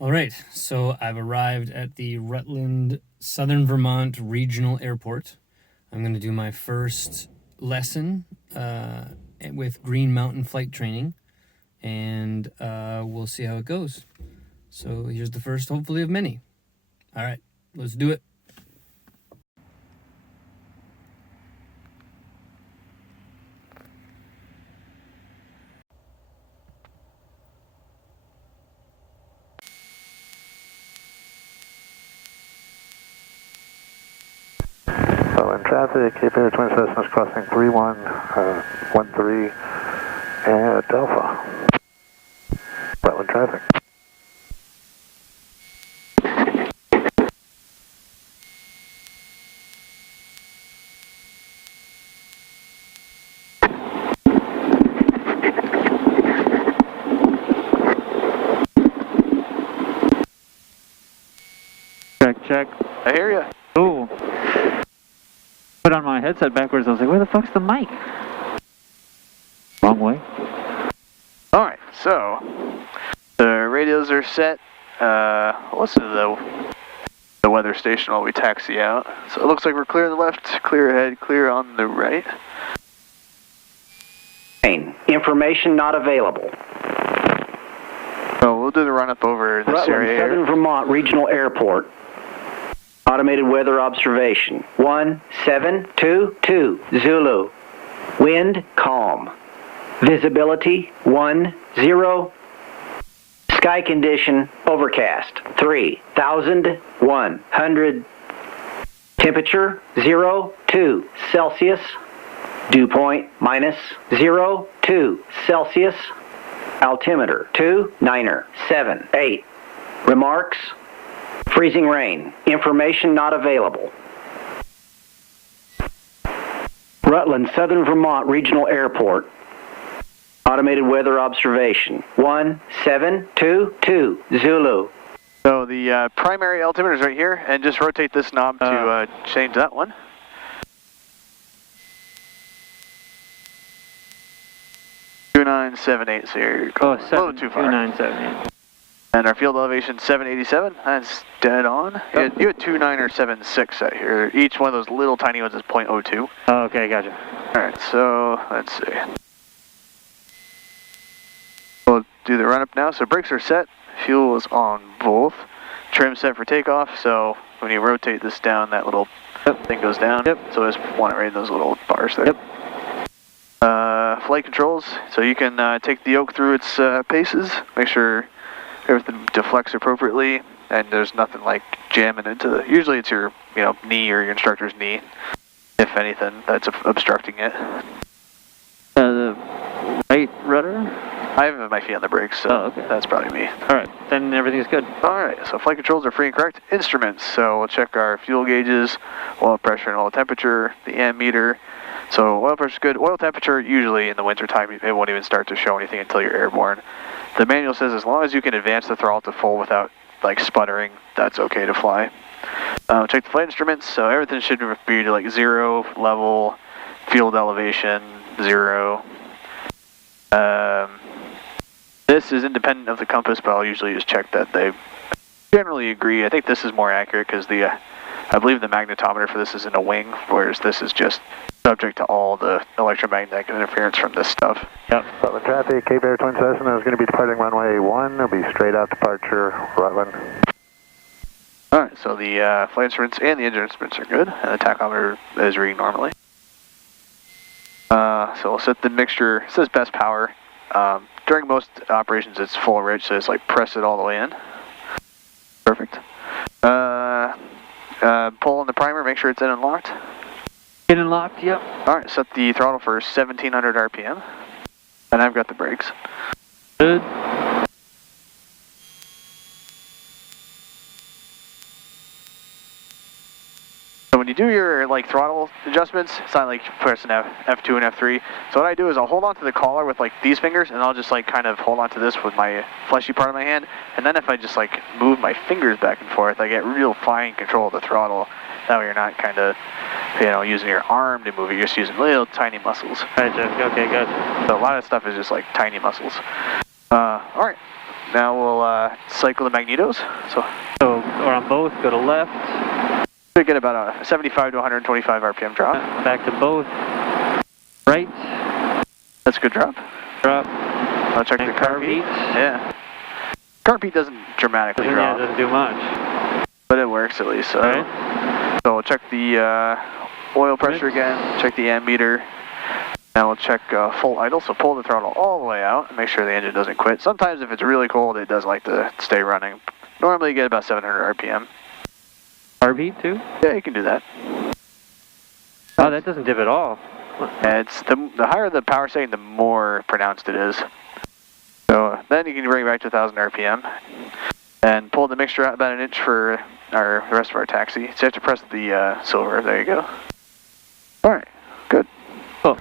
All right, so I've arrived at the Rutland, Southern Vermont Regional Airport. I'm going to do my first lesson with Green Mountain flight training, and we'll see how it goes. So here's the first, hopefully, of many. All right, let's do it. In traffic, Cape Air Twin Cessnas crossing 3113 at Alpha. Rutland traffic. Check. I hear you. Ooh. Put on my headset backwards. I was like, where the fuck's the mic? Wrong way. All right, so the radios are set. Listen to the weather station while we taxi out. So it looks like we're clear on the left, clear ahead, clear on the right. Information not available. So we'll do the run up over this Rutland, area Southern here. Vermont Regional Airport. Automated weather observation. 1722 Zulu. Wind calm. Visibility 10. Sky condition overcast 3,100. Temperature 02 Celsius. Dew point -02 Celsius. Altimeter 2978. Remarks. Freezing rain. Information not available. Rutland, Southern Vermont Regional Airport. Automated weather observation. 1722 Zulu. So the primary altimeter is right here, and just rotate this knob to change that one. $2978, so you're a little too far. 2978. And our field elevation 787. That's dead on. You had 2976 set here. Each one of those little tiny ones is .02. Oh, okay, gotcha. All right, so let's see. We'll do the run up now. So brakes are set. Fuel is on both. Trim set for takeoff. So when you rotate this down, that little thing goes down. Yep. So I just want it right in those little bars there. Yep. Flight controls. So you can take the yoke through its paces. Make sure everything deflects appropriately, and there's nothing like jamming into the, usually it's your knee or your instructor's knee, if anything, that's obstructing it. The right rudder? I have my feet on the brakes, so that's probably me. Alright, then everything's good. Alright, so flight controls are free and correct. Instruments, so we'll check our fuel gauges, oil pressure and oil temperature, the ammeter. So oil pressure's good. Oil temperature, usually in the wintertime, it won't even start to show anything until you're airborne. The manual says as long as you can advance the throttle to full without sputtering, that's okay to fly. Check the flight instruments, so everything should be to 0, level, field elevation, 0. This is independent of the compass, but I'll usually just check that they generally agree. I think this is more accurate because I believe the magnetometer for this is in a wing, whereas this is just subject to all the electromagnetic interference from this stuff. Yep. Rutland traffic, Cape Air Twin Cessna is going to be departing runway 1. It'll be straight out departure, Rutland. Alright, so the flight instruments and the engine instruments are good, and the tachometer is reading normally. So we'll set the mixture, it says best power. During most operations it's full rich, so just press it all the way in. Perfect. Pull on the primer, make sure it's in and locked. In and locked, yep. Alright, set the throttle for 1700 RPM. And I've got the brakes. Good. So when you do your throttle adjustments, it's not like pressing F2 and F3. So what I do is I'll hold on to the collar with these fingers, and I'll just kind of hold on to this with my fleshy part of my hand. And then if I just move my fingers back and forth, I get real fine control of the throttle. That way you're not kind of using your arm to move it, you're just using little tiny muscles. Right, okay, good. So a lot of stuff is just tiny muscles. Alright, Now we'll cycle the magnetos. So or on both, go to left. we get about a 75 to 125 RPM drop. Back to both. Right. That's a good drop. Drop. I'll check And the car beat. Yeah. Car beat doesn't dramatically drop. Yeah, it doesn't do much. But it works at least. So, so we'll check the oil pressure again, check the ammeter. Now we'll check full idle, so pull the throttle all the way out and make sure the engine doesn't quit. Sometimes if it's really cold, it does like to stay running. Normally you get about 700 RPM. RB too? Yeah, you can do that. Oh, that doesn't dip at all. Yeah, it's the higher the power setting, the more pronounced it is. So then you can bring it back to 1,000 RPM and pull the mixture out about an inch for the rest of our taxi. So you have to press the silver. There you go. All right, good. Cool.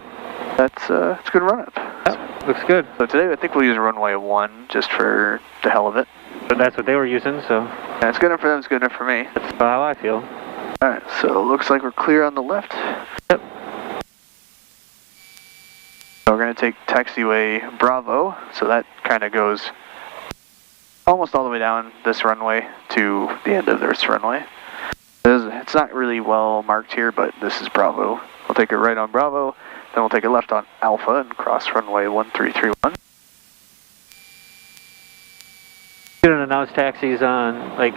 It's a good run-up. Yeah, looks good. So today I think we'll use runway 1 just for the hell of it. But that's what they were using, so. Yeah, it's good enough for them, it's good enough for me. That's how I feel. Alright, so it looks like we're clear on the left. Yep. So we're going to take taxiway Bravo, so that kind of goes almost all the way down this runway to the end of this runway. It's not really well marked here, but this is Bravo. We'll take it right on Bravo, then we'll take it left on Alpha and cross runway 1331. You don't announce taxis on, like,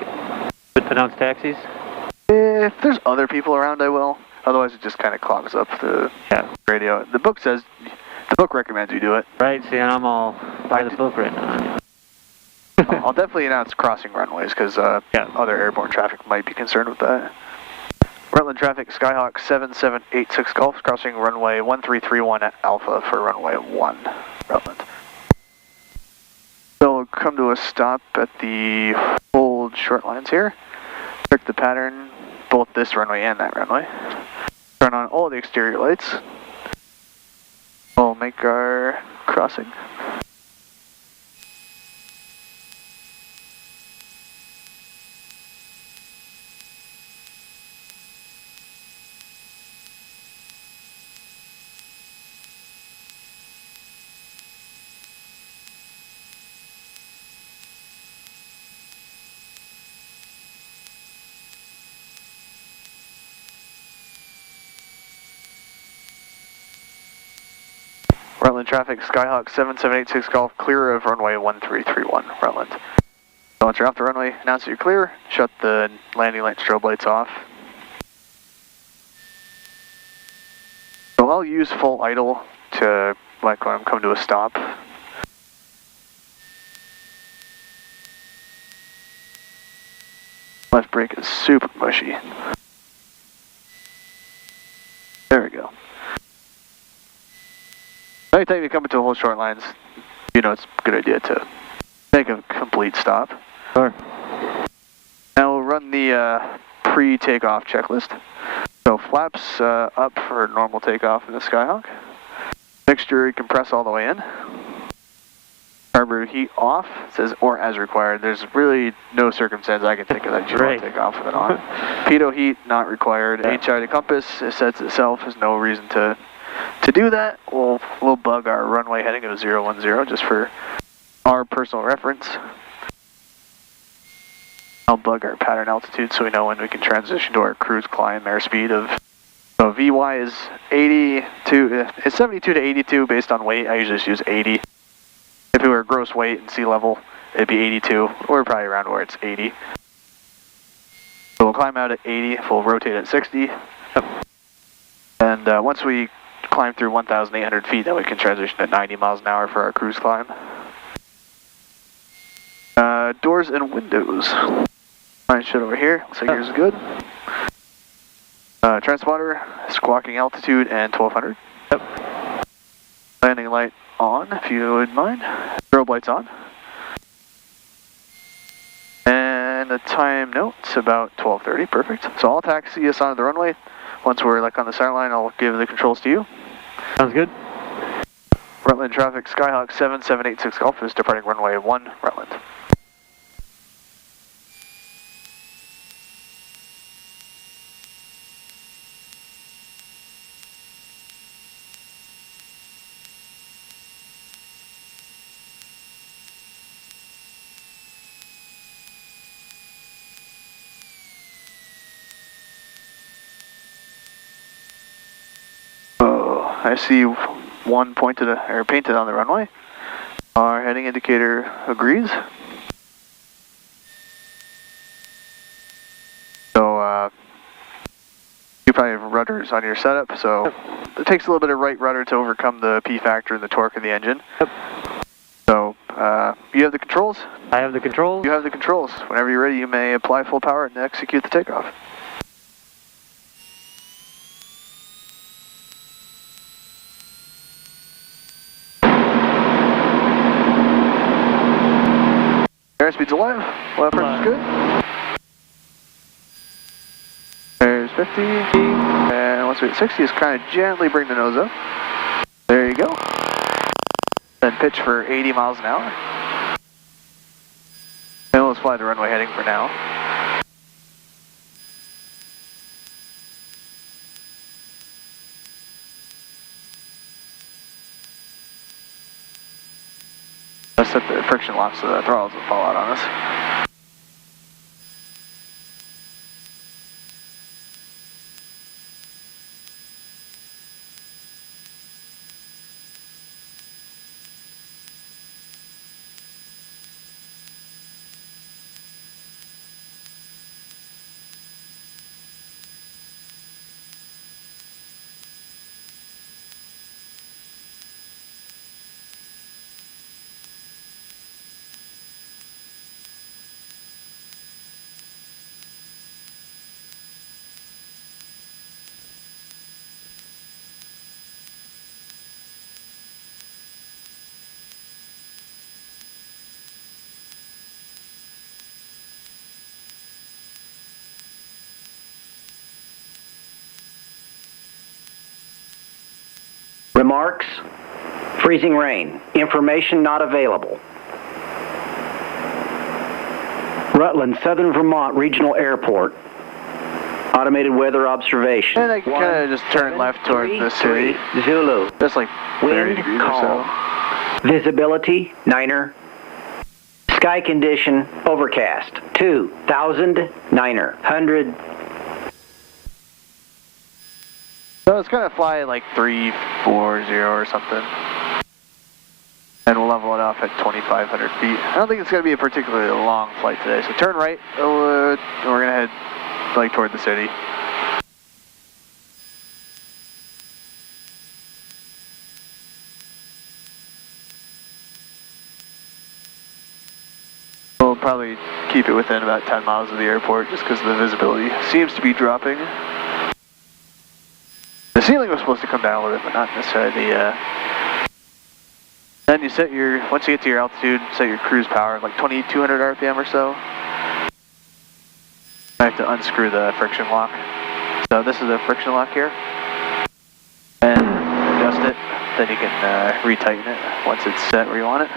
announce taxis? If there's other people around, I will. Otherwise, it just kind of clogs up the radio. The book recommends you do it. Right, see, I'm all by the book right now. I'll definitely announce crossing runways because other airborne traffic might be concerned with that. Rutland traffic, Skyhawk 7786 Golf, crossing runway 1331 at Alpha for runway 1, Rutland. So we'll come to a stop at the old short lines here. Check the pattern, both this runway and that runway. Turn on all the exterior lights. We'll make our crossing. Rutland traffic, Skyhawk 7786 Golf, clear of runway 1331, Rutland. So once you're off the runway, announce that you're clear, shut the landing light strobe lights off. So I'll use full idle to, like when I'm coming to a stop. Left brake is super mushy. There we go. Anytime you come into a whole short lines, you know it's a good idea to make a complete stop. Sure. Now we'll run the pre-takeoff checklist. So flaps up for normal takeoff in the Skyhawk. Mixture compress all the way in. Carburetor heat off, it says or as required. There's really no circumstance I can think of that you want to take off with it on. Pitot heat not required. HI to compass, it sets itself. There's no reason to do that. We'll bug our runway heading of 010 just for our personal reference. I'll bug our pattern altitude so we know when we can transition to our cruise climb airspeed of. So VY is 82. It's 72 to 82 based on weight. I usually just use 80. If it were gross weight and sea level, it'd be 82. We're probably around where it's 80. So we'll climb out at 80. We'll rotate at 60. And once we climb through 1,800 feet, then we can transition at 90 miles an hour for our cruise climb. Doors and windows. Fine shit over here. Looks like yours is good. Transponder, squawking altitude, and 1,200. Yep. Landing light on, if you wouldn't mind. Strobe lights on. And the time note's about 12:30. Perfect. So I'll taxi us onto the runway. Once we're like on the center line, I'll give the controls to you. Sounds good. Rutland traffic, Skyhawk 7786 Golf is departing runway 1, Rutland. I see one pointed or painted on the runway. Our heading indicator agrees. So you probably have rudders on your setup, so it takes a little bit of right rudder to overcome the P factor and the torque of the engine. Yep. So you have the controls? I have the controls. You have the controls. Whenever you're ready, you may apply full power and execute the takeoff. Airspeed's alive. Oil pressure's good. There's 50. And once we hit 60, just kind of gently bring the nose up. There you go. Then pitch for 80 miles an hour. And let's fly the runway heading for now. Let's set the friction lock so the throttles will fall out on us. Remarks, freezing rain, information not available. Rutland, Southern Vermont Regional Airport, automated weather observation. And I can kind of just turn left towards the city. Zulu. Just like 30 Wind degrees calm. or so. Visibility, Niner. Sky condition, overcast. 2,000, Niner. 100. So it's going to fly at like 340 or something. And we'll level it off at 2,500 feet. I don't think it's going to be a particularly long flight today. So turn right, and we're going to head like toward the city. We'll probably keep it within about 10 miles of the airport just because the visibility seems to be dropping. The ceiling was supposed to come down a little bit, but not necessarily the, Then you set once you get to your altitude, set your cruise power like 2,200 RPM or so. I have to unscrew the friction lock. So this is the friction lock here. And adjust it, then you can retighten it once it's set where you want it.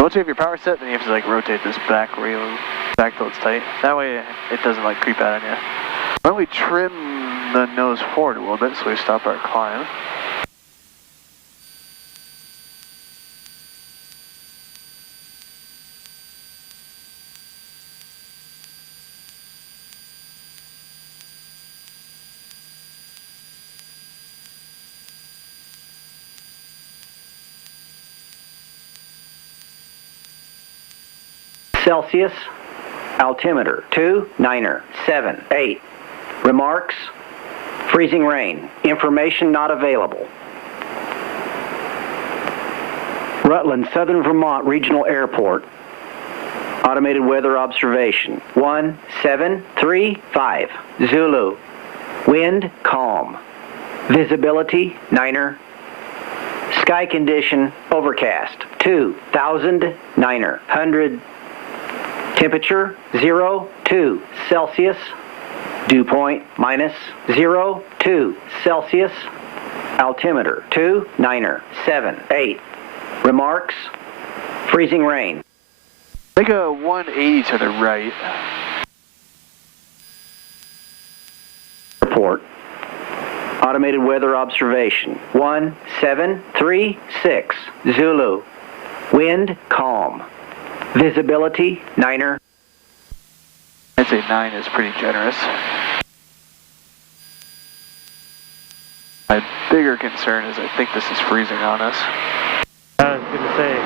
Once you have your power set, then you have to like rotate this back till it's tight. That way it doesn't like creep out on you. Why don't we trim the nose forward a little bit so we stop our climb. Celsius, altimeter 2, Niner, 7, 8. Remarks, freezing rain, information not available. Rutland, Southern Vermont Regional Airport, automated weather observation, 1735, Zulu, wind calm, visibility, Niner, sky condition, overcast, 2,000, Niner, 100, temperature 0, 2 Celsius, Dew point -0.2 Celsius. Altimeter 29er78. Remarks? Freezing rain. Make a 180 to the right. Report. Automated weather observation 1736 Zulu. Wind calm. Visibility 9er. I'd say 9 is pretty generous. My bigger concern is I think this is freezing on us. I was going to say.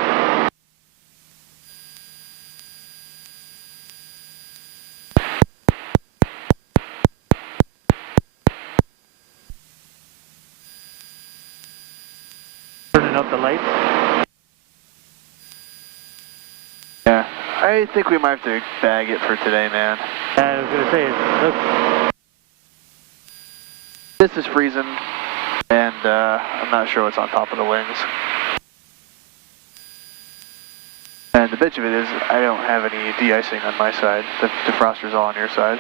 Turning up the lights. Yeah, I think we might have to bag it for today, man. I was going to say, look. This is freezing, and I'm not sure what's on top of the wings. And the bitch of it is, I don't have any de-icing on my side. The defroster's all on your side.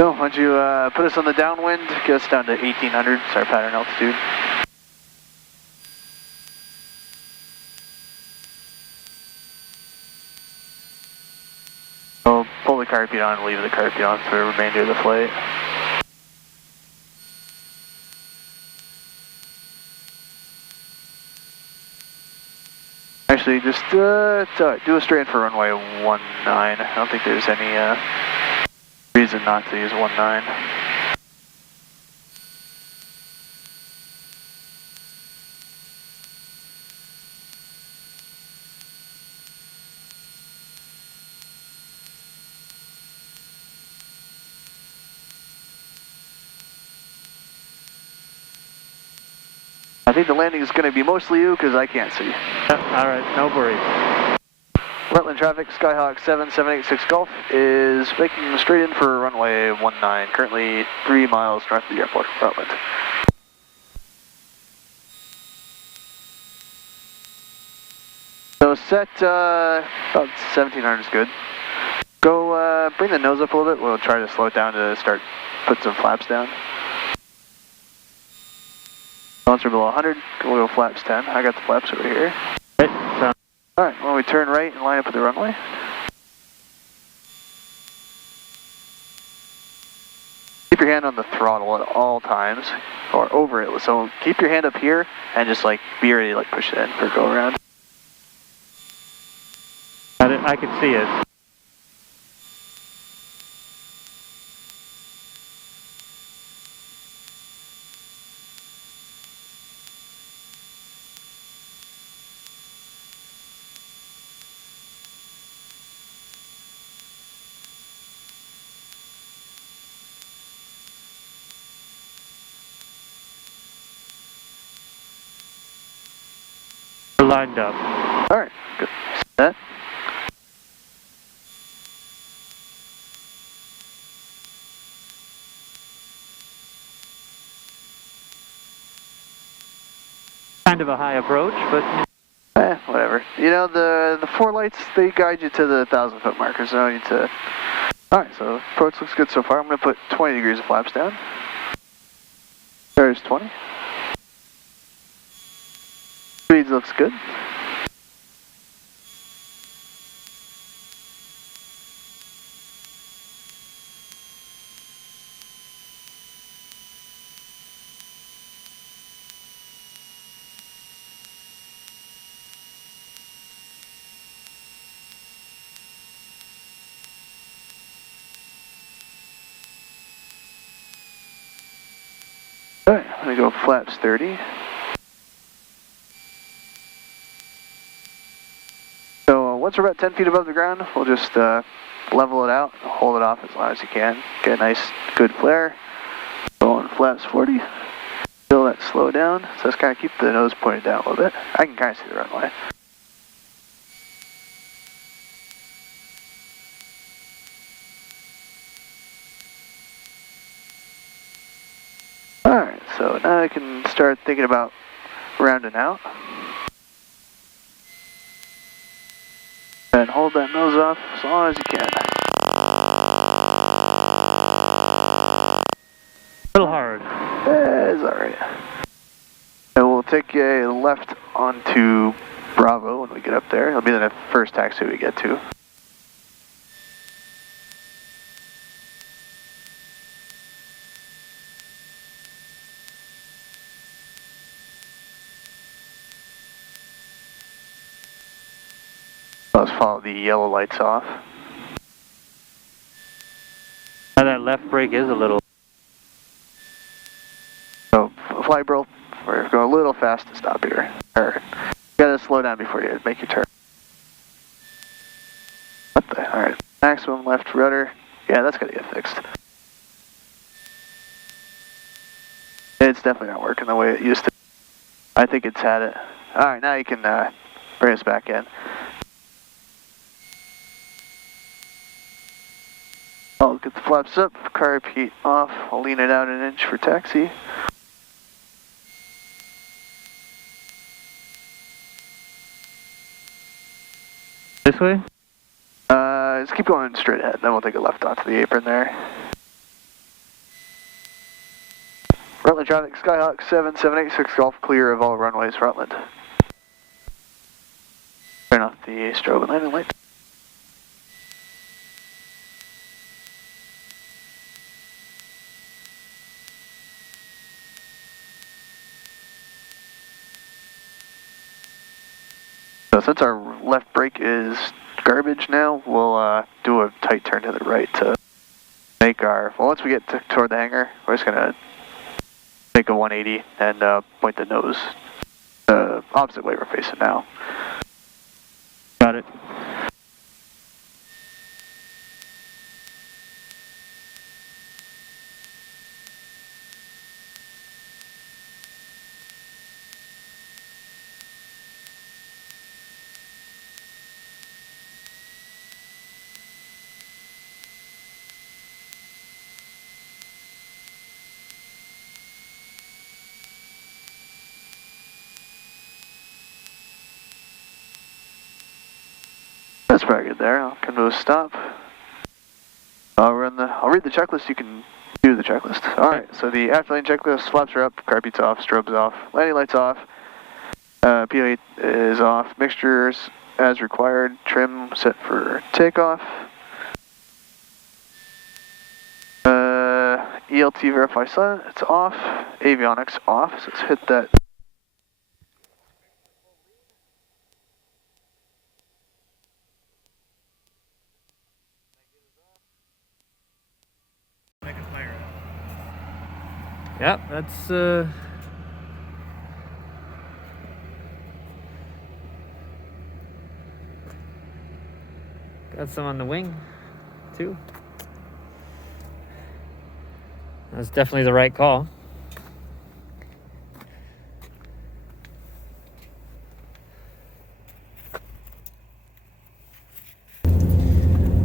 So, why don't you put us on the downwind, get us down to 1800, it's our pattern altitude. So, pull the carpet on and leave the carpet on for the remainder of the flight. Actually, just do a straight in for runway 19. I don't think there's any reason not to use 19. I think the landing is going to be mostly you because I can't see. Alright, no worries. Rutland traffic, Skyhawk 7786 Golf is making straight in for runway 19, currently 3 miles north of the airport, Rutland. So set about 1700 is good. Go bring the nose up a little bit. We'll try to slow it down to start put some flaps down. Once we're below 100, we'll go flaps 10. I got the flaps over here. Okay, so Alright, well we turn right and line up with the runway. Keep your hand on the throttle at all times, or over it. So keep your hand up here and just like be ready to like push it in for a go around. I can see it. We're lined up. Alright, good. Set. Kind of a high approach, but Whatever. You know, the 4 lights, they guide you to the 1,000-foot marker, so I need to... Alright, so approach looks good so far. I'm going to put 20 degrees of flaps down. There's 20. Speeds looks good. Alright, I'm going to go flaps 30. So once we're about 10 feet above the ground, we'll just level it out, hold it off as long as you can. Get a nice, good flare. Go on flaps 40. Feel that slow down. So let's kind of keep the nose pointed down a little bit. I can kind of see the runway. Alright, so now I can start thinking about rounding out. And hold that nose off as long as you can. A little hard. It's alright. And we'll take a left onto Bravo when we get up there. It'll be the first taxi we get to. Let's follow the yellow lights off. Now that left brake is a little. So, fly bro, we're going a little fast to stop here. Or, you gotta slow down before you make your turn. What the? Alright. Maximum left rudder. Yeah, that's gotta get fixed. It's definitely not working the way it used to. I think it's had it. Alright, now you can bring us back in. I'll get the flaps up, carb heat off. I'll lean it out an inch for taxi. This way? Just keep going straight ahead, then we'll take a left onto the apron there. Rutland traffic, Skyhawk 7786 Golf, clear of all runways, Rutland. Turn off the strobe and landing light. So since our left brake is garbage now, we'll do a tight turn to the right to make our, well, once we get toward the hangar, we're just going to make a 180 and point the nose the opposite way we're facing now. Got it. That's probably good there. I'll come to a stop. I'll read the checklist. You can do the checklist. All right. So the after lane checklist: flaps are up, car beats off, strobes off, landing lights off, PO8 is off, mixtures as required, trim set for takeoff. ELT verify silent. It's off. Avionics off. So let's hit that. Yep, that's got some on the wing too. That's definitely the right call.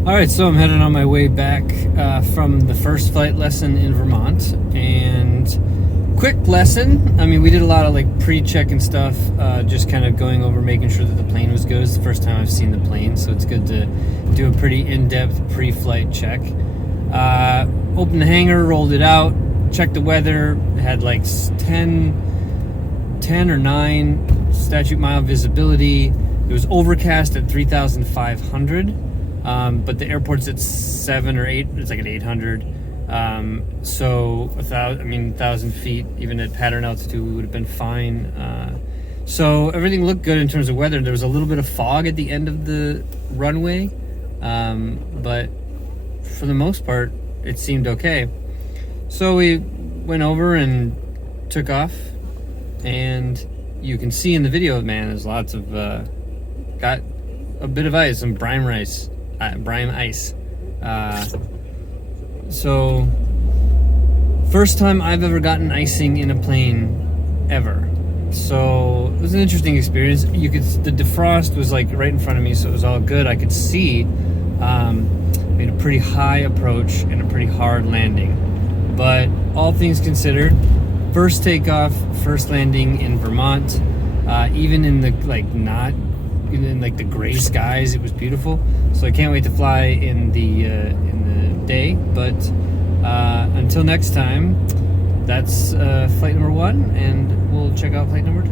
All right, so I'm heading on my way back from the first flight lesson in Vermont, and quick lesson. I mean, we did a lot of like pre-check and stuff, just kind of going over, making sure that the plane was good. It's the first time I've seen the plane, so it's good to do a pretty in-depth pre-flight check. Opened the hangar, rolled it out, checked the weather. It had like 10 or 9 statute mile visibility. It was overcast at 3,500. But the airport's at 7 or 8. It's like at 800. So 1,000 feet, even at pattern altitude, we would have been fine. So everything looked good in terms of weather. There was a little bit of fog at the end of the runway, but for the most part, it seemed okay. So we went over and took off, and you can see in the video, man, there's lots of got a bit of ice, some brine ice. So first time I've ever gotten icing in a plane ever. So it was an interesting experience. The defrost was like right in front of me, so it was all good. I could see we had a pretty high approach and a pretty hard landing. But all things considered, First takeoff, first landing in Vermont. Even in the not in like the gray skies, it was beautiful. So I can't wait to fly in the day. But until next time, that's flight number 1, and we'll check out flight number 2.